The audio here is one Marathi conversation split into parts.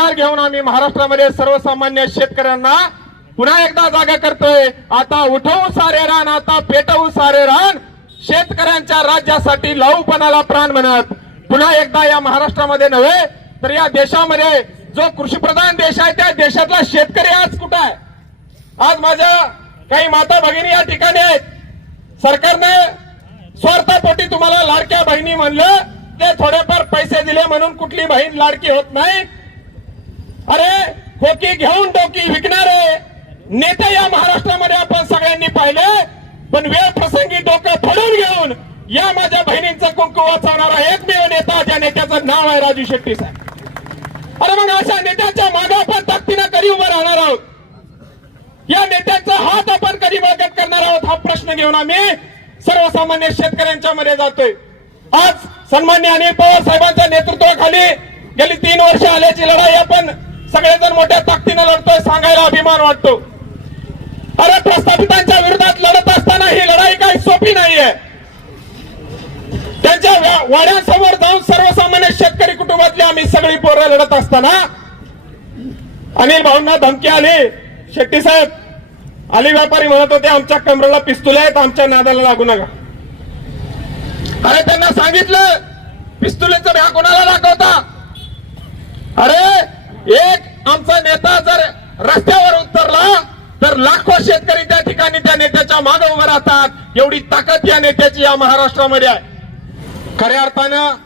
विचार घेऊन आम्ही महाराष्ट्रामध्ये सर्वसामान्य शेतकऱ्यांना पुन्हा एकदा जागा करतोय। आता उठवू सारे रान, आता पेटवू सारे रान, शेतकऱ्यांच्या राज्यासाठी लावूपणाला प्राण म्हणत पुन्हा एकदा या महाराष्ट्रामध्ये नव्हे तर या देशामध्ये जो कृषीप्रधान देश आहे त्या देशातला शेतकरी आज कुठं आहे? आज माझ्या काही माता भगिनी या ठिकाणी आहेत। सरकारने स्वार्थापोटी तुम्हाला लाडक्या बहिणी म्हणलं, ते थोडेफार पैसे दिले म्हणून कुठली बहीण लाडकी होत नाही। अरे खोकी घेऊन डोकी विकणारे नेते या महाराष्ट्रामध्ये आपण सगळ्यांनी पाहिले, पण वेळ प्रसंगी डोकं फोडून घेऊन या माझ्या बहिणींचं कुंकू वाचवणारा एकमेव नेता, ज्या नेत्याचं नाव आहे राजू शेट्टी साहेब। अरे मग अशा नेत्याच्या मागे आपण ताकदीनं कधी उभं राहणार आहोत? या नेत्यांचा हात आपण कधी बळकट करणार आहोत? हा प्रश्न घेऊन आम्ही सर्वसामान्य शेतकऱ्यांच्या मध्ये जातोय। आज सन्मान्य अनिल पवार साहेबांच्या नेतृत्वाखाली गेली 3 वर्ष आल्याची लढाई आपण सगळेजण मोठ्या ताकदीनं लढतोय, सांगायला अभिमान वाटतो। अरे प्रस्थापितांच्या विरोधात लढत असताना ही लढाई काही सोपी नाहीये। त्यांच्या वाड्यांसमोर जाऊन सर्वसामान्य शेतकरी कुटुंबातली आम्ही सगळी पोरं लढत असताना अनिल भाऊंना धमकी आली, शेट्टी साहेब आली व्यापारी म्हणत होते आमच्या कमरेला पिस्तूल आहेत, आमच्या नादाला लागू नका। अरे त्यांना सांगितलं पिस्तुलीचं भ्या कोणाला दाखवता? अरे एक आमचा नेता जर रस्त्यावर उतरला तर लाखो शेतकरी त्या ठिकाणी त्या नेत्याच्या मागे उभे राहतात। एवढी ताकद या नेत्याची या महाराष्ट्रामध्ये आहे। खऱ्या अर्थानं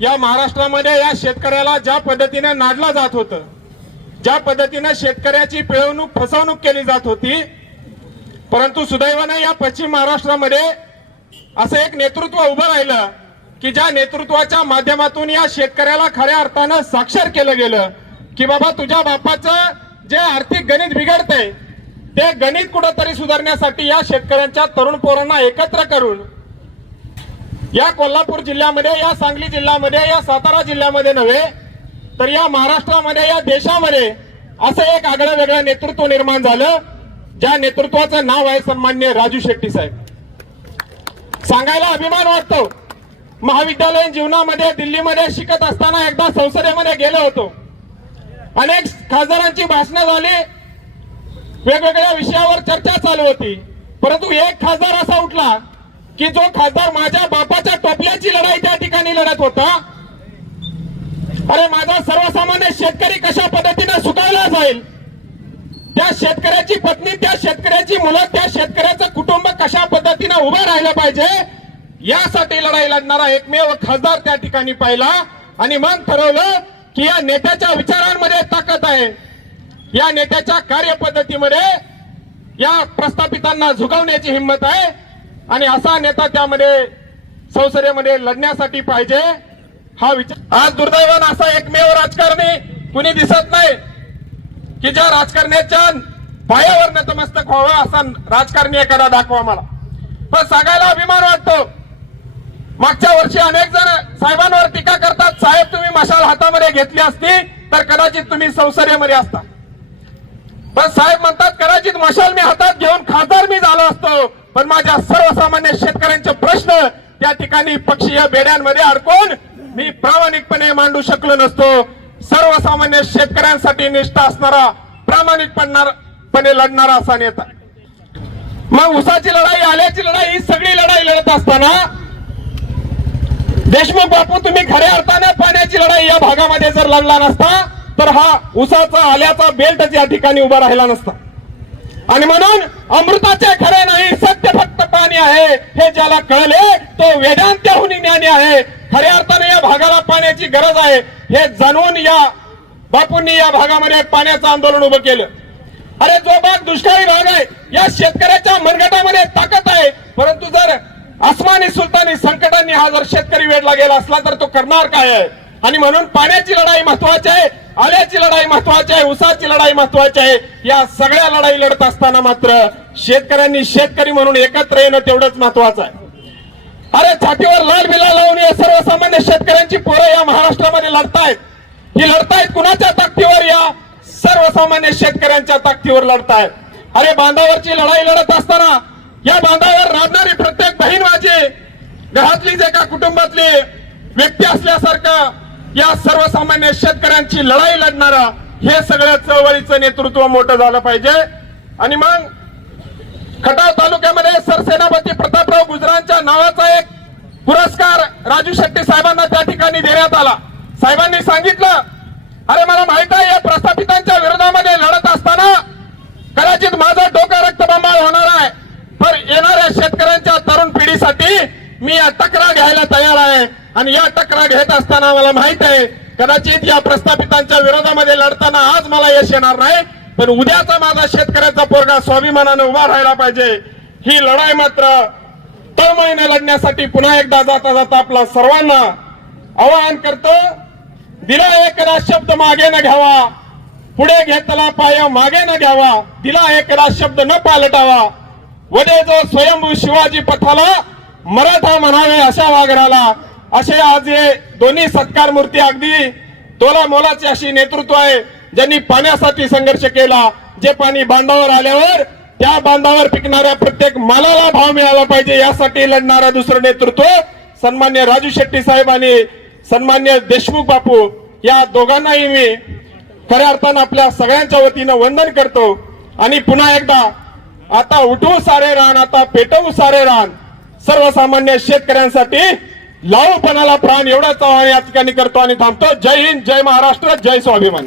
या महाराष्ट्रामध्ये या शेतकऱ्याला ज्या पद्धतीने नाडलं जात होतं, ज्या पद्धतीने शेतकऱ्याची पिळवणूक फसवणूक केली जात होती, परंतु सुदैवाने या पश्चिम महाराष्ट्रामध्ये असं एक नेतृत्व उभं राहिलं की ज्या नेतृत्वाच्या माध्यमातून या शेतकऱ्याला खऱ्या अर्थानं साक्षर केलं गेलं की बाबा तुझ्या बापाचं जे आर्थिक गणित बिघडतंय ते गणित कुठंतरी सुधारण्यासाठी या शेतकऱ्यांच्या तरुण पोरांना एकत्र करून या कोल्हापूर जिल्ह्यामध्ये, या सांगली जिल्ह्यामध्ये, या सातारा जिल्ह्यामध्ये नव्हे तर या महाराष्ट्रामध्ये, या देशामध्ये असं एक आगळं वेगळं नेतृत्व निर्माण झालं, ज्या नेतृत्वाचं नाव आहे सन्मान्य राजू शेट्टी साहेब। सांगायला अभिमान वाटतो। महाविद्यालयीन जीवनामध्ये दिल्लीमध्ये शिकत असताना एकदा संसदेमध्ये गेलो होतो। अनेक खासदारांची भाषणं झाली, वेगवेगळ्या विषयावर चर्चा चालू होती, परंतु एक खासदार असा उठला की जो खासदार माझ्या बापाच्या टोपल्याची लढाई त्या ठिकाणी लढत होता। अरे माझा सर्वसामान्य शेतकरी कशा पद्धतीने सुखावला जाईल, त्या शेतकऱ्याची पत्नी, त्या शेतकऱ्याची मुलं, त्या शेतकऱ्याचं कुटुंब कशा पद्धतीने उभं राहिलं पाहिजे यासाठी लढाई लढणारा एकमेव खासदार त्या ठिकाणी पाहिला आणि मग ठरवलं की या नेत्याच्या विचारांमध्ये ताकद आहे, या नेत्याच्या कार्यपद्धतीमध्ये या प्रस्थापितांना झुकवण्याची हिंमत आहे आणि असा नेता त्यामध्ये संसदेमध्ये लढण्यासाठी पाहिजे हा विचार। आज दुर्दैवानं असा एकमेव राजकारणी कुणी दिसत नाही की ज्या राजकारण्याच्या पायावर नतमस्तक व्हावं असा राजकारणी एखादा दाखवा मला। पण सांगायला अभिमान वाटतो, मागच्या वर्षी अनेक जण साहेबांवर टीका करतात, साहेब तुम्ही मशाल हातामध्ये घेतली असती तर कदाचित तुम्ही संसदेमध्ये असता। पण साहेब म्हणतात कदाचित मशाल मी हातात घेऊन खासदार मी झालो असतो, पण माझ्या सर्वसामान्य शेतकऱ्यांचे प्रश्न त्या ठिकाणी पक्षीय बेड्यांमध्ये अडकून मी प्रामाणिकपणे मांडू शकलो नसतो। सर्वसामान्य शेतकऱ्यांसाठी निष्ठा असणारा, प्रामाणिकपणे लढणारा असा नेता। मग उसाची लढाई, आल्याची लढाई, ही सगळी लढाई लढत असताना देशमुख बापू तुम्ही खऱ्या अर्थाने पाण्याची लढाई या भागामध्ये जर लढला नसता तर हा उसाचा आल्याचा बेल्ट या ठिकाणी उभा राहिला नसता। आणि म्हणून अमृताचे खरे नाही, सत्य फक्त पाणी आहे हे ज्याला कळले तो वेदांत्याहून ज्ञानी आहे। खऱ्या अर्थाने या भागाला पाण्याची गरज आहे हे जाणून या बापूंनी या भागामध्ये पाण्याचं आंदोलन उभं केलं। अरे जो भाग दुष्काळी भाग आहे या शेतकऱ्याच्या मनगटामध्ये ताकद आहे, परंतु जर आसमानी सुलतानी संकटांनी हा जर शेतकरी वेढला गेला असला तर तो करणार काय आहे? आणि म्हणून पाण्याची लढाई महत्वाची आहे, आल्याची लढाई महत्वाची आहे, उसाची लढाई महत्वाची आहे। या सगळ्या लढाई लढत असताना मात्र शेतकऱ्यांनी शेतकरी म्हणून एकत्र येणं तेवढंच महत्वाचं आहे। अरे छातीवर लाल बिला लावून या सर्वसामान्य शेतकऱ्यांची पोरं या महाराष्ट्रामध्ये लढतायत। ही लढतायत कुणाच्या ताकदीवर? या सर्वसामान्य शेतकऱ्यांच्या ताकदीवर लढतायत। अरे बांधावरची लढाई लढत असताना या बांधावर राहणारी प्रत्येक बहीण माझी घरातली जे का कुटुंबातली व्यक्ती असल्यासारखं या सर्वसामान्य शेतकऱ्यांची लढाई लढणारा हे सगळ्या चळवळीचं नेतृत्व मोठं झालं पाहिजे. आणि मग खटाव तालुक्यामध्ये सरसेनापती प्रतापराव गुजरांच्या नावाचा एक पुरस्कार राजू शेट्टी साहेबांना त्या ठिकाणी देण्यात आला. साहेबांनी सांगितलं, अरे मला माहित आहे या प्रस्थापितांच्या विरोधामध्ये लढत असताना कदाचित माझं डोकं रक्तबंबाळ होणार आहे, पण येणाऱ्या शेतकऱ्यांच्या तरुण पिढीसाठी मी या टकरा घ्यायला तयार आहे. आणि या टकरा घेत असताना मला माहित आहे कदाचित या प्रस्थापितांच्या विरोधामध्ये लढताना आज मला यश येणार नाही, पण उद्याचा माझा शेतकऱ्याचा पोरगा स्वाभिमानाने उभा राहायला पाहिजे. ही लढाई मात्र तळमळीने लढण्यासाठी पुन्हा एकदा जाता जाता आपला सर्वांना आवाहन करतो. दिला एकदा शब्द मागे न घ्यावा, पुढे घेतला पाय मागे न घ्यावा, दिला एकदा शब्द न पालटावा, वडे जो स्वयंभू शिवाजी पथाला, मराठा म्हणावे अशा वागराला. असे आज हे दोन्ही सत्कार मूर्ती अगदी तोला मोलाची अशी नेतृत्व आहे, ज्यांनी पाण्यासाठी संघर्ष केला. जे पाणी बांधावर आल्यावर त्या बांधावर पिकणाऱ्या प्रत्येक मालाला भाव मिळाला पाहिजे यासाठी लढणारा दुसरं नेतृत्व सन्मान्य राजू शेट्टी साहेब आणि सन्मान्य देशमुख बापू या दोघांनाही मी खऱ्या अर्थानं आपल्या सगळ्यांच्या वतीनं वंदन करतो. आणि पुन्हा एकदा आता उठवू सारे रान, आता पेटवू सारे रान, सर्वसामान्य शेतकऱ्यांसाठी लावू पणाला प्राण एवढाच आवाहन या ठिकाणी करतो आणि थांबतो. जय हिंद, जय महाराष्ट्र, जय स्वाभिमान.